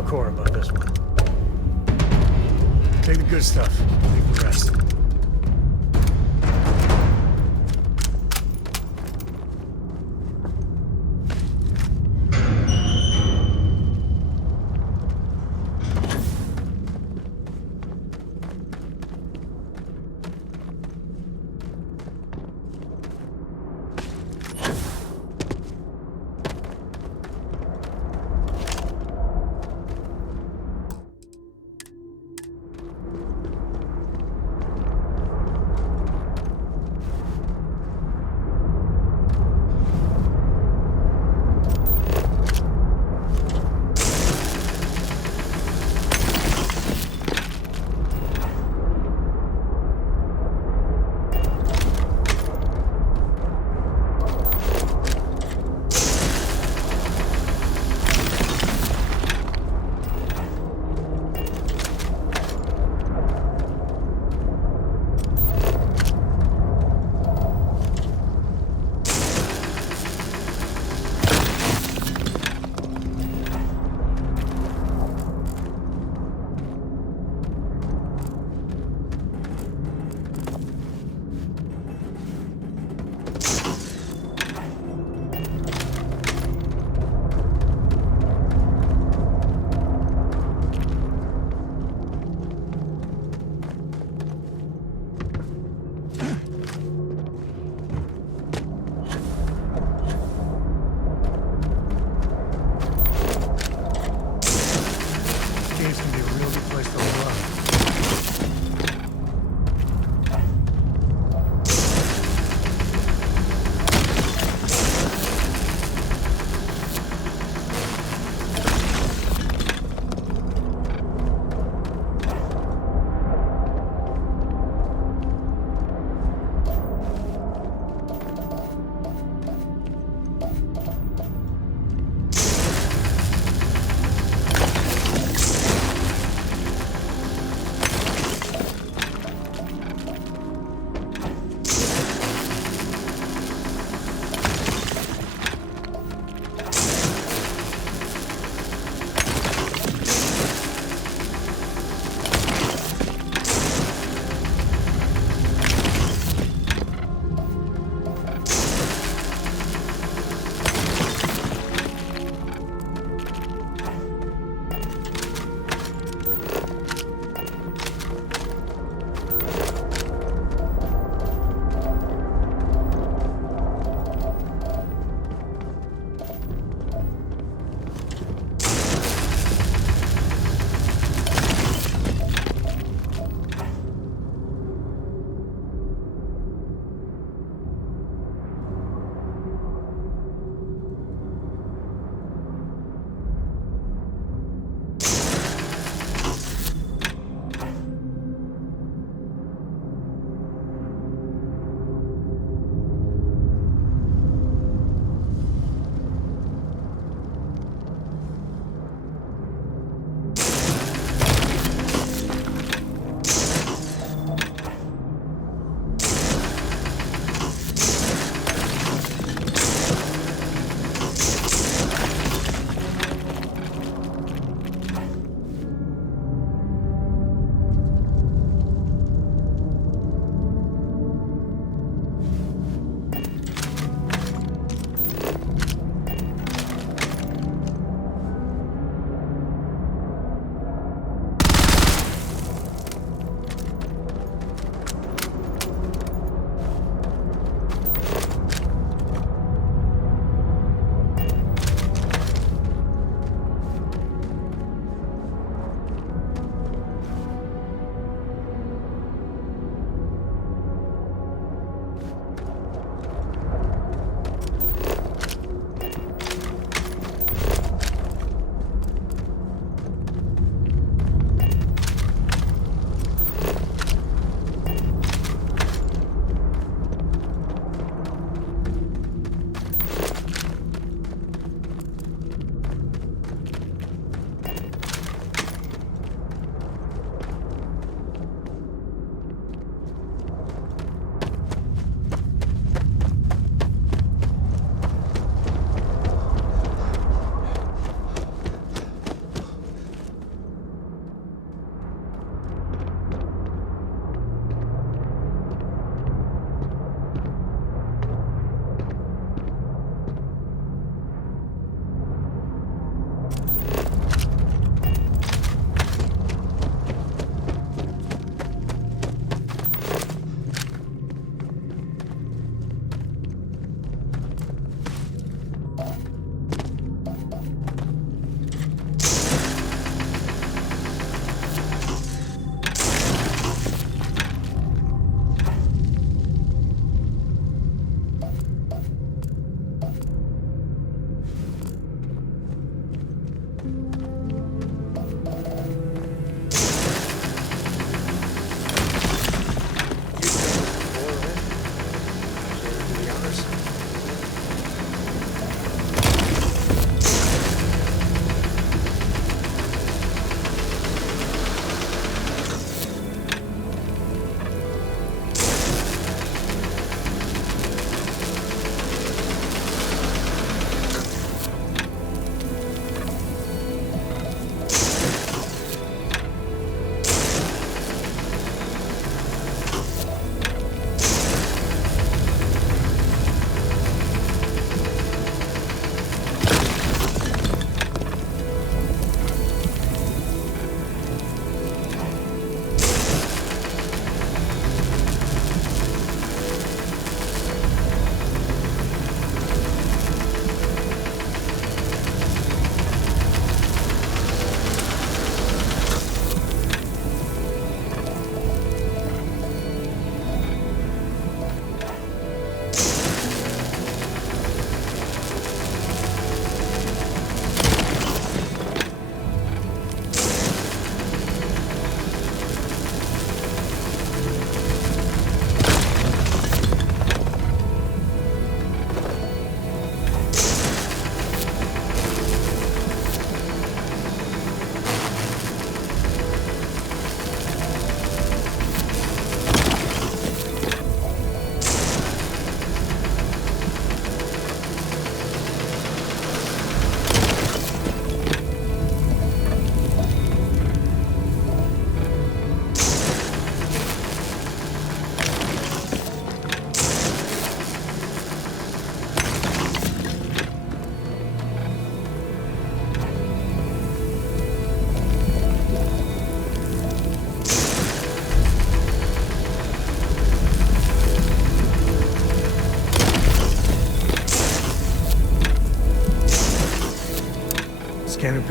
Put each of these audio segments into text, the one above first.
tell Cora about this one. Take the good stuff, leave the rest.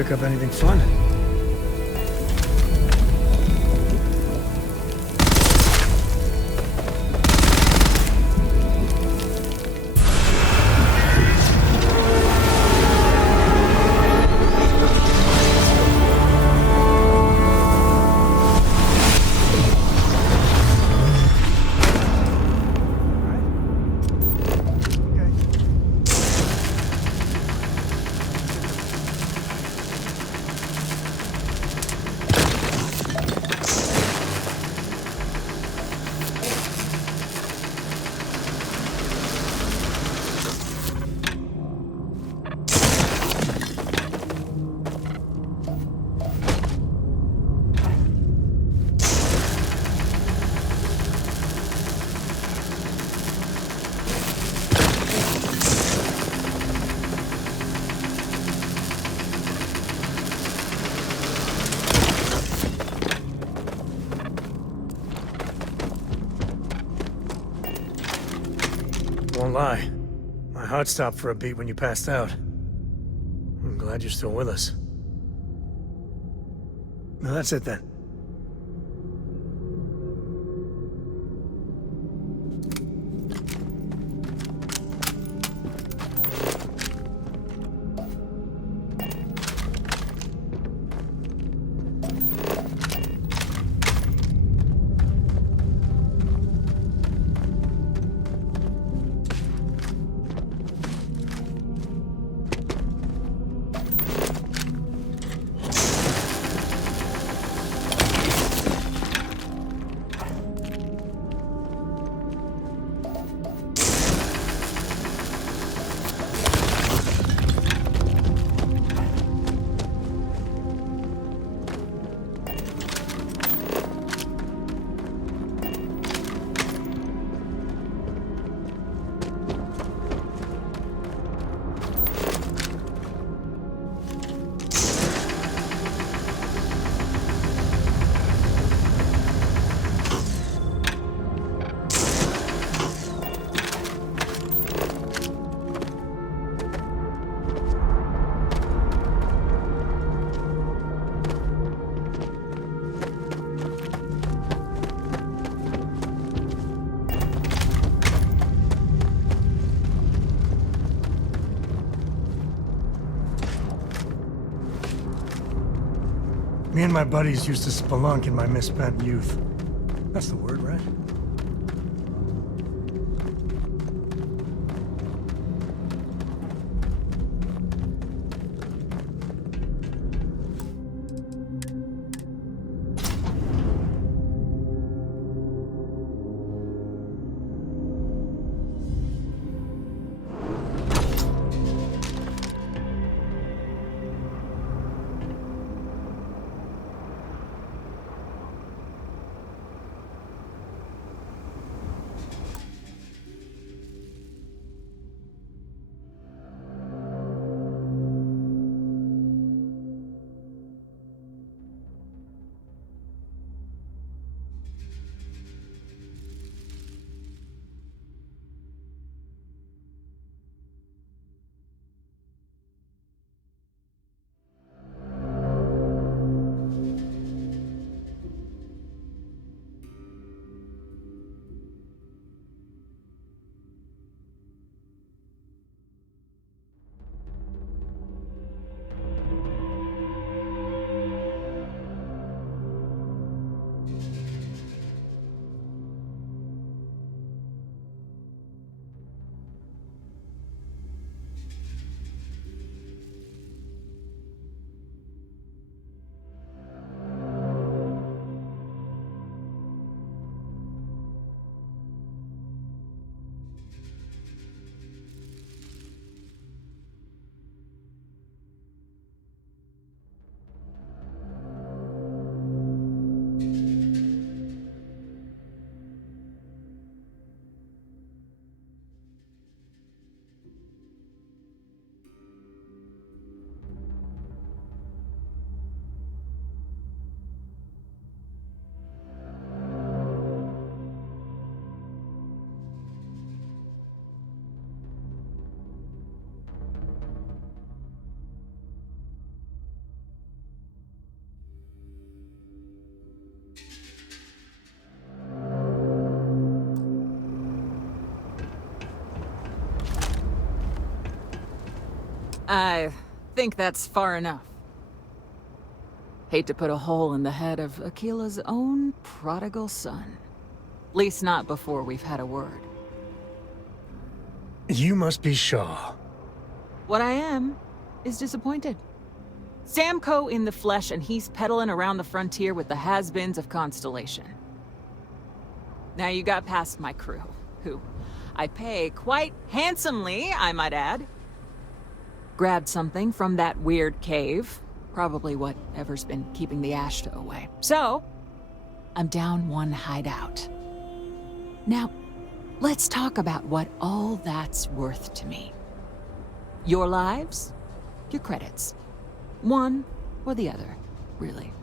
pick up anything fun? Won't lie. My heart stopped for a beat when you passed out. I'm glad you're still with us. Now that's it then. Me and my buddies used to spelunk in my misspent youth. That's the word, right? I think that's far enough. Hate to put a hole in the head of Akila's own prodigal son. Least not before we've had a word. You must be Shaw. What I am is disappointed. Samco in the flesh, and he's peddling around the frontier with the has-beens of Constellation. Now you got past my crew, who I pay quite handsomely, I might add. Grabbed something from that weird cave. Probably whatever's been keeping the Ashta away. So, I'm down one hideout. Now, let's talk about what all that's worth to me. Your lives, your credits. One or the other, really.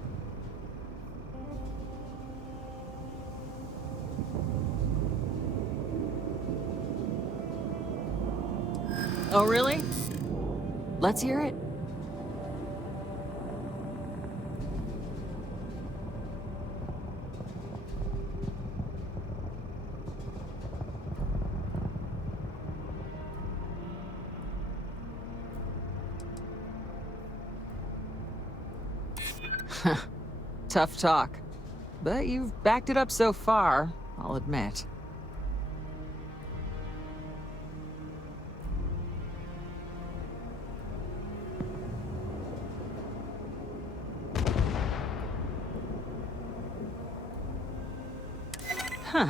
Oh, really? Let's hear it. Tough talk. But you've backed it up so far, I'll admit. Huh.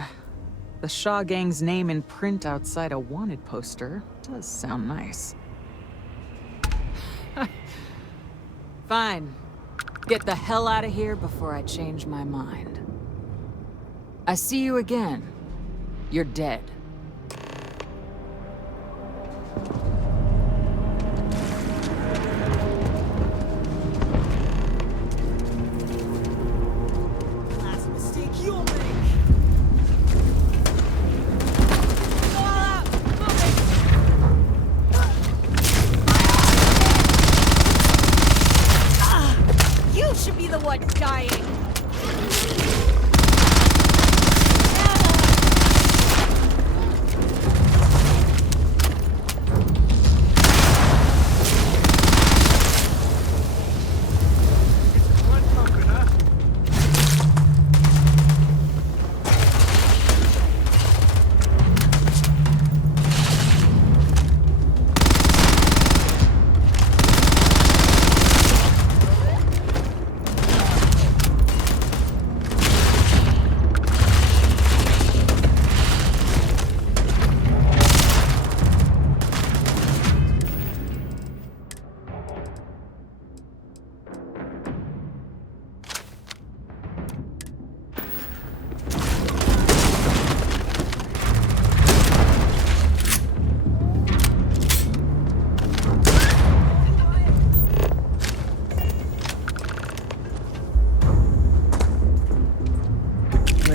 The Shaw Gang's name in print outside a wanted poster does sound nice. Fine. Get the hell out of here before I change my mind. I see you again. You're dead. Last mistake you'll make. Go all out. Move it. You should be the one dying.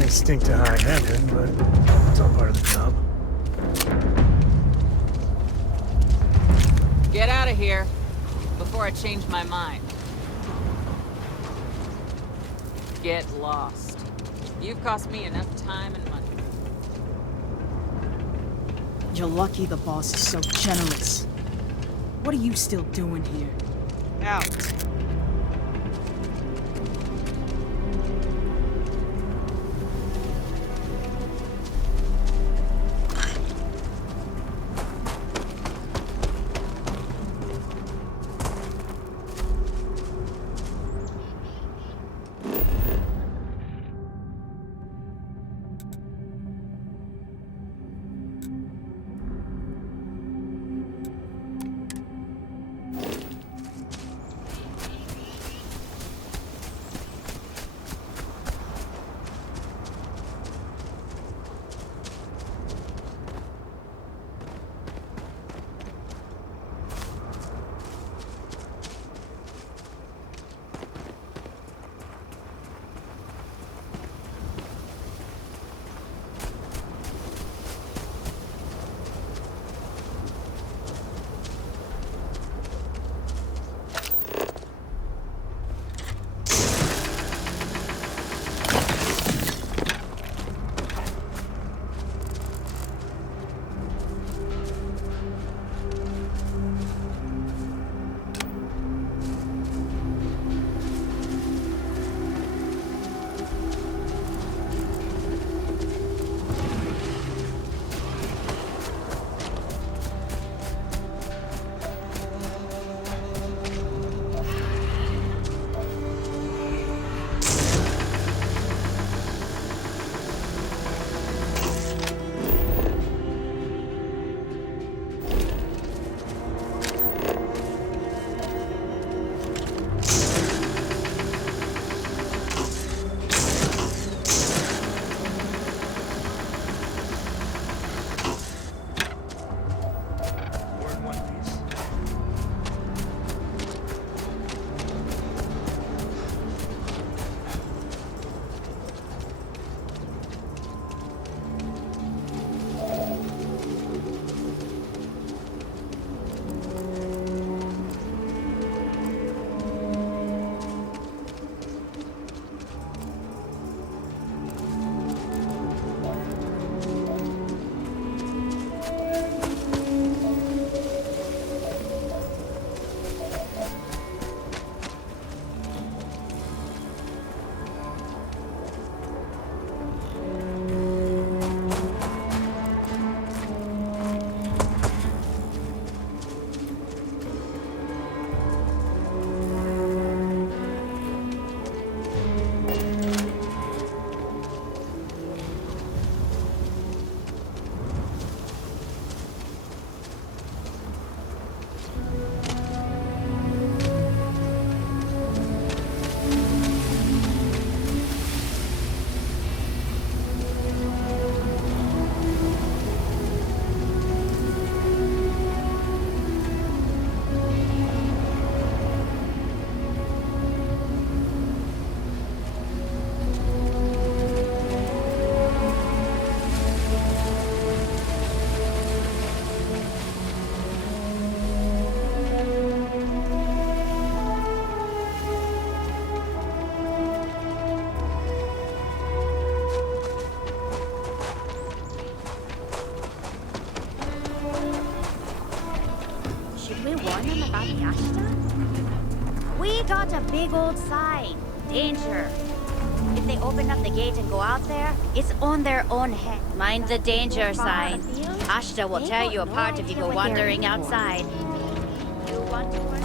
Stink to high heaven, but it's all part of the job. Get out of here before I change my mind. Get lost. You've cost me enough time and money. You're lucky the boss is so generous. What are you still doing here? Out. We got a big old sign. Danger. If they open up the gate and go out there, it's on their own head. Mind the danger sign. Ashta will tear you apart if you go wandering outside. You want to work?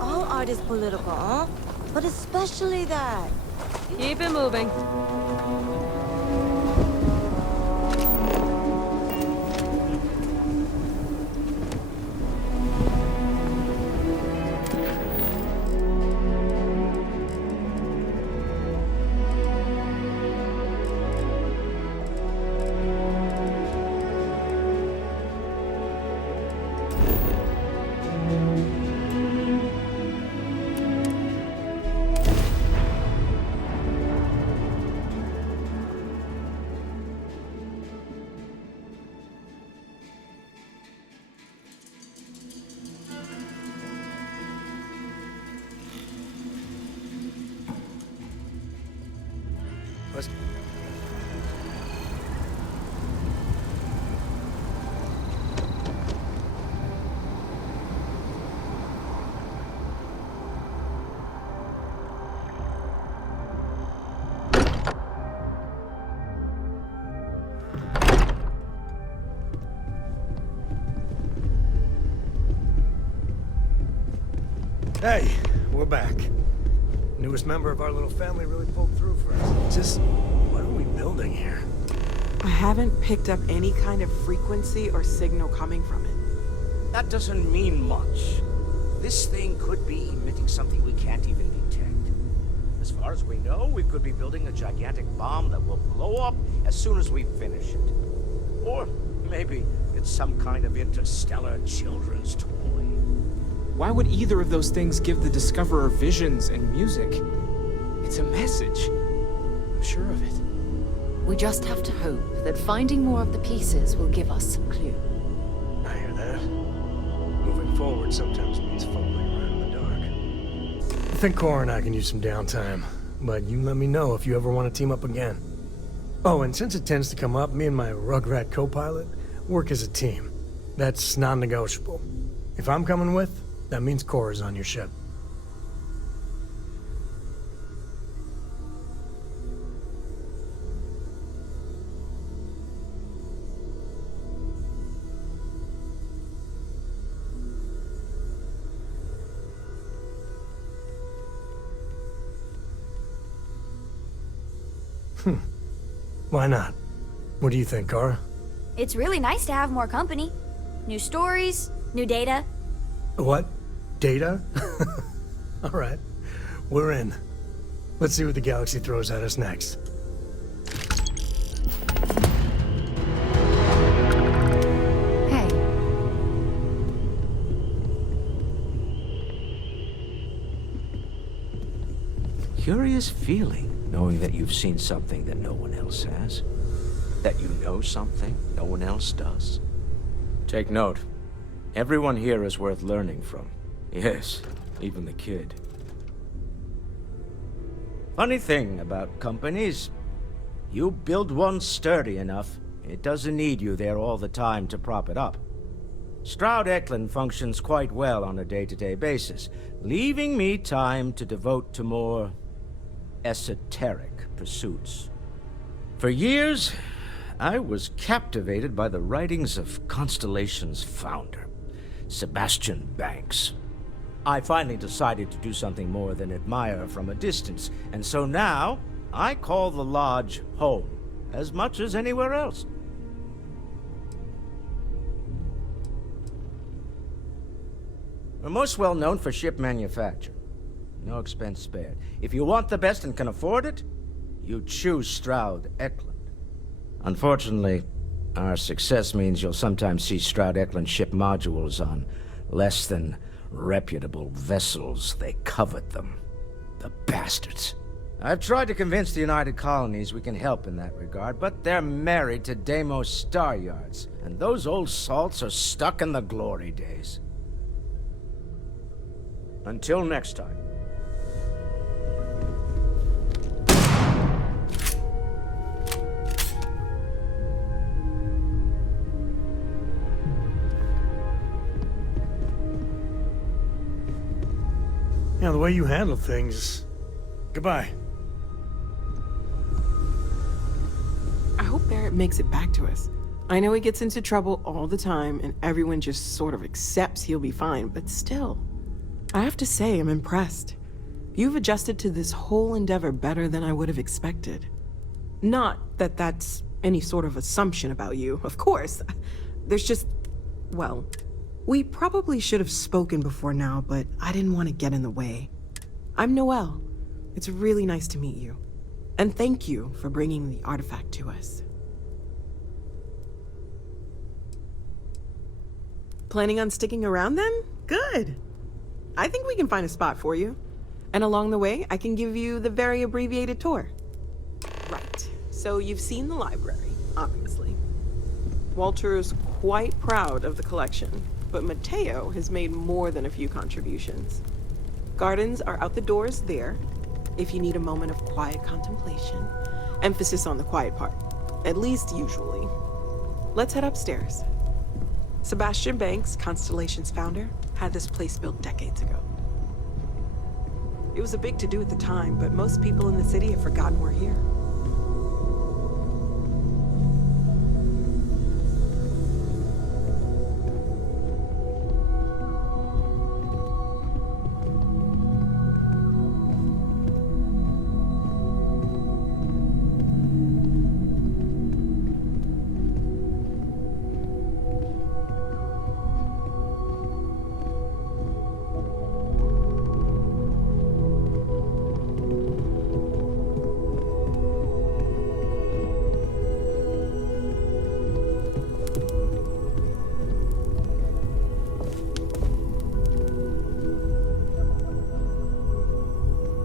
All art is political, huh? But especially that. Keep it moving. Let's... Hey, we're back. Newest member of our little family really pulled through for us. Just, what are we building here? I haven't picked up any kind of frequency or signal coming from it. That doesn't mean much. This thing could be emitting something we can't even detect. As far as we know, we could be building a gigantic bomb that will blow up as soon as we finish it. Or maybe it's some kind of interstellar children's toy. Why would either of those things give the Discoverer visions and music? It's a message. I'm sure of it. We just have to hope that finding more of the pieces will give us some clue. I hear that. Moving forward sometimes means fumbling around in the dark. I think Cora and I can use some downtime, but you let me know if you ever want to team up again. Oh, and since it tends to come up, me and my Rugrat co-pilot work as a team. That's non-negotiable. If I'm coming with, that means Cora's on your ship. Why not? What do you think, Cora? It's really nice to have more company. New stories, new data. What? Data? All right. We're in. Let's see what the galaxy throws at us next. Hey, Curious feeling, knowing that you've seen something that no one else has. That you know something no one else does. Take note. Everyone here is worth learning from. Yes, even the kid. Funny thing about companies, you build one sturdy enough, it doesn't need you there all the time to prop it up. Stroud Eklund functions quite well on a day-to-day basis, leaving me time to devote to more esoteric pursuits. For years, I was captivated by the writings of Constellation's founder, Sebastian Banks. I finally decided to do something more than admire from a distance, and so now I call the Lodge home, as much as anywhere else. We're most well known for ship manufacture. No expense spared. If you want the best and can afford it, you choose Stroud Eklund. Unfortunately, our success means you'll sometimes see Stroud Eklund ship modules on less than reputable vessels. They covet them. The bastards. I've tried to convince the United Colonies we can help in that regard, but they're married to Deimos Star Yards, and those old salts are stuck in the glory days. Until next time. Yeah, the way you handle things. Goodbye. I hope Barrett makes it back to us. I know he gets into trouble all the time, and everyone just sort of accepts he'll be fine, but still. I have to say, I'm impressed. You've adjusted to this whole endeavor better than I would have expected. Not that that's any sort of assumption about you, of course. There's just, well, we probably should have spoken before now, but I didn't want to get in the way. I'm Noelle. It's really nice to meet you. And thank you for bringing the artifact to us. Planning on sticking around then? Good. I think we can find a spot for you. And along the way, I can give you the very abbreviated tour. Right. So you've seen the library, obviously. Walter is quite proud of the collection, but Mateo has made more than a few contributions. Gardens are out the doors there, if you need a moment of quiet contemplation. Emphasis on the quiet part, at least usually. Let's head upstairs. Sebastian Banks, Constellation's founder, had this place built decades ago. It was a big to-do at the time, but most people in the city have forgotten we're here.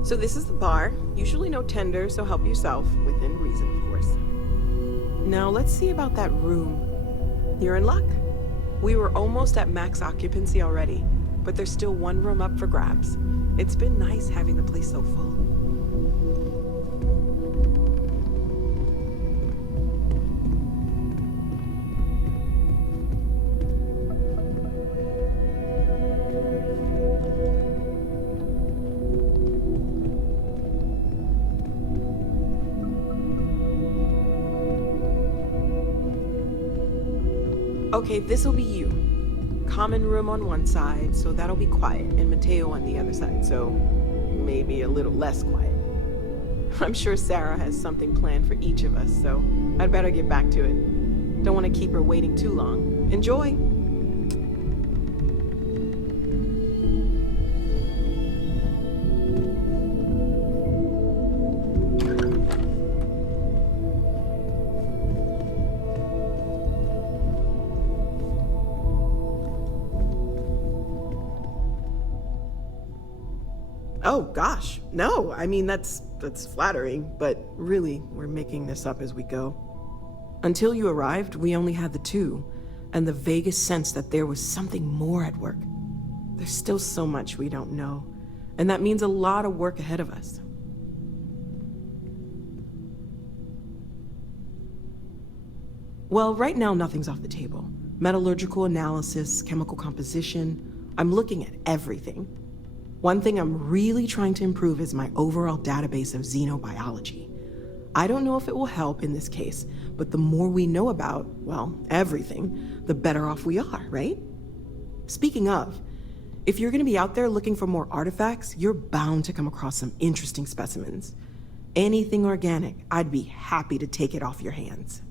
So this is the bar. Usually no tender, so help yourself, within reason, of course. Now let's see about that room. You're in luck. We were almost at max occupancy already, but there's still one room up for grabs. It's been nice having the place so full. Okay, this'll be you. Common room on one side, so that'll be quiet, and Mateo on the other side, so maybe a little less quiet. I'm sure Sarah has something planned for each of us, so I'd better get back to it. Don't want to keep her waiting too long. Enjoy! Oh, gosh, no. I mean, that's flattering, but really, we're making this up as we go. Until you arrived, we only had the two, and the vaguest sense that there was something more at work. There's still so much we don't know, and that means a lot of work ahead of us. Well, right now, nothing's off the table. Metallurgical analysis, chemical composition, I'm looking at everything. One thing I'm really trying to improve is my overall database of xenobiology. I don't know if it will help in this case, but the more we know about, well, everything, the better off we are, right? Speaking of, if you're gonna be out there looking for more artifacts, you're bound to come across some interesting specimens. Anything organic, I'd be happy to take it off your hands.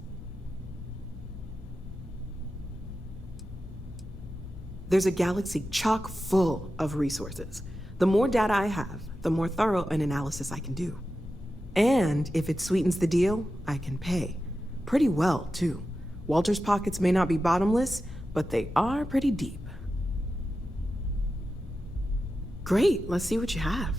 There's a galaxy chock full of resources. The more data I have, the more thorough an analysis I can do. And if it sweetens the deal, I can pay. Pretty well, too. Walter's pockets may not be bottomless, but they are pretty deep. Great, let's see what you have.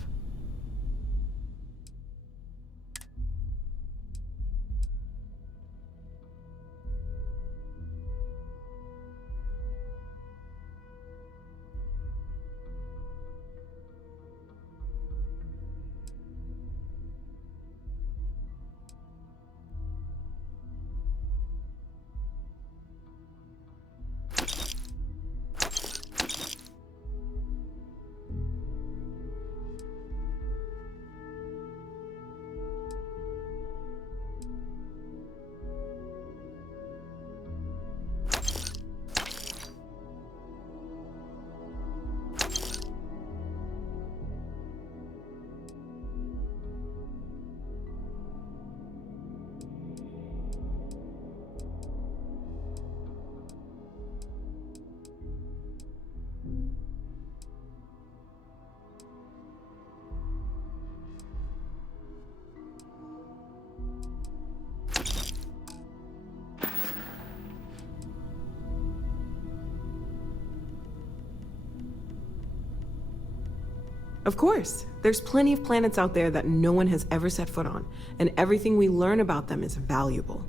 Of course. There's plenty of planets out there that no one has ever set foot on, and everything we learn about them is valuable.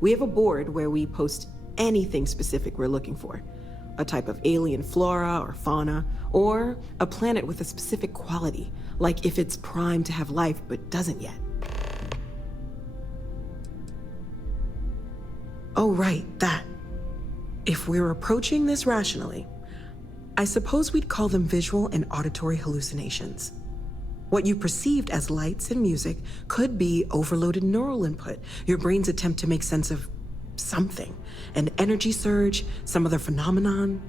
We have a board where we post anything specific we're looking for. A type of alien flora or fauna, or a planet with a specific quality, like if it's primed to have life but doesn't yet. Oh, right, that. If we're approaching this rationally, I suppose we'd call them visual and auditory hallucinations. What you perceived as lights and music could be overloaded neural input, your brain's attempt to make sense of something, an energy surge, some other phenomenon.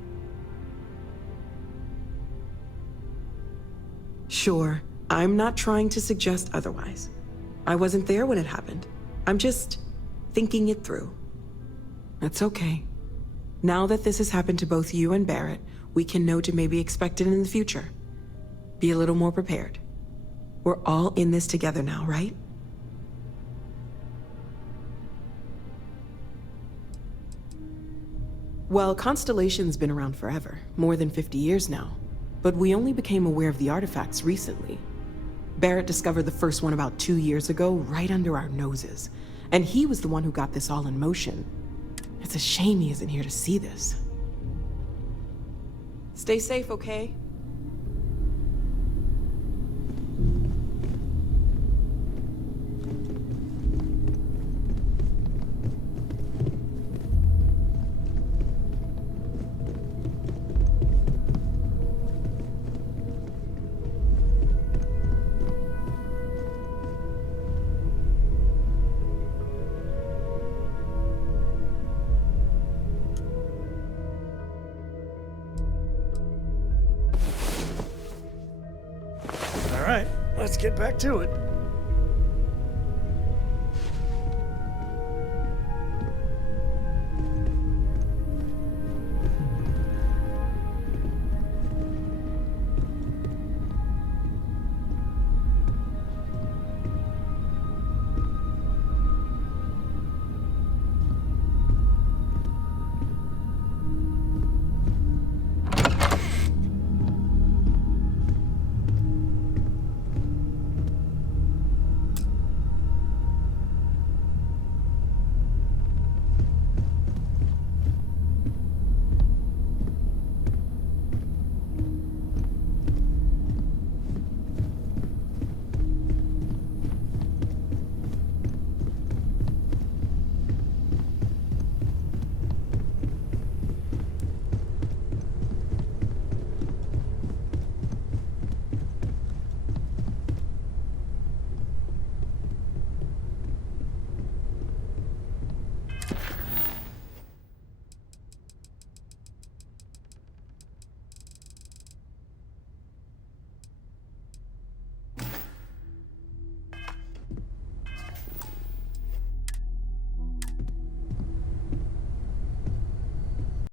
Sure, I'm not trying to suggest otherwise. I wasn't there when it happened. I'm just thinking it through. That's okay. Now that this has happened to both you and Barrett, we can know to maybe expect it in the future. Be a little more prepared. We're all in this together now, right? Well, Constellation's been around forever, more than 50 years now. But we only became aware of the artifacts recently. Barrett discovered the first one about 2 years ago, right under our noses. And he was the one who got this all in motion. It's a shame he isn't here to see this. Stay safe, okay? All right, let's get back to it.